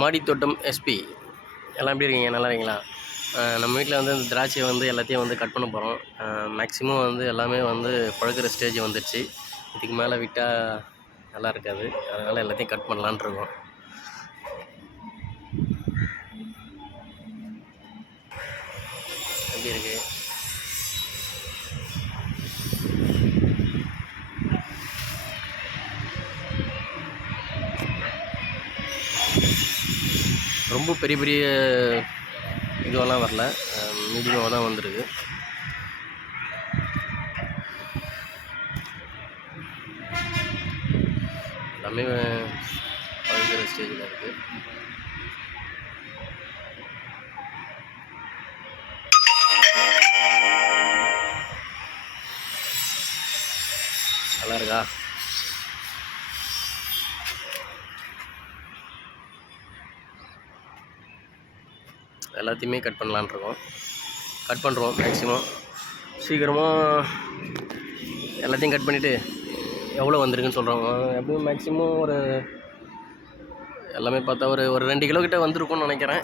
மாடித்தோட்டம் எஸ்பி. எல்லாம் எப்படி இருக்கீங்க? நல்லா இருக்கீங்களா? நம்ம வீட்டில் வந்து இந்த திராட்சையை வந்து எல்லாத்தையும் வந்து கட் பண்ண போகிறோம் மேக்ஸிமம் வந்து எல்லாமே வந்து பழுக்கிற ஸ்டேஜ் வந்துடுச்சு இதுக்கு மேலே விட்டால் நல்லா இருக்காது. அதனால் எல்லாத்தையும் கட் பண்ணலான்னு இருக்கோம். எப்படி இருக்குது ரொம்ப பெரிய பெரிய இதுவெல்லாம் வரல. மீடியமாக தான் வந்திருக்கு. எல்லாமே பயங்கர ஸ்டேஜில் இருக்குது நல்லா இருக்கா? எல்லாத்தையுமே கட் பண்ணலான்னு இருக்கோம். கட் பண்ணுறோம் மேக்ஸிமம் சீக்கிரமாக எல்லாத்தையும் கட் பண்ணிவிட்டு எவ்வளோ வந்திருக்குன்னு சொல்கிறாங்க எப்படியும் மேக்ஸிமம் ஒரு எல்லாமே பார்த்தா ஒரு ஒரு ரெண்டு கிலோ கிட்ட வந்திருக்கும்னு நினைக்கிறேன்.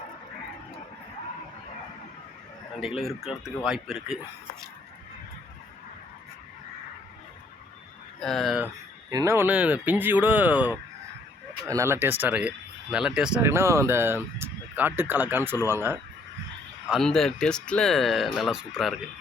ரெண்டு கிலோ இருக்கிறதுக்கு வாய்ப்பு இருக்குது என்ன ஒன்று பிஞ்சு கூட நல்ல டேஸ்ட்டாக இருக்குது நல்ல டேஸ்ட்டாக இருக்குன்னா அந்த காட்டு கலக்கான்னு சொல்லுவாங்க. அந்த டேஸ்ட்டில் நல்லா சூப்பராக இருக்குது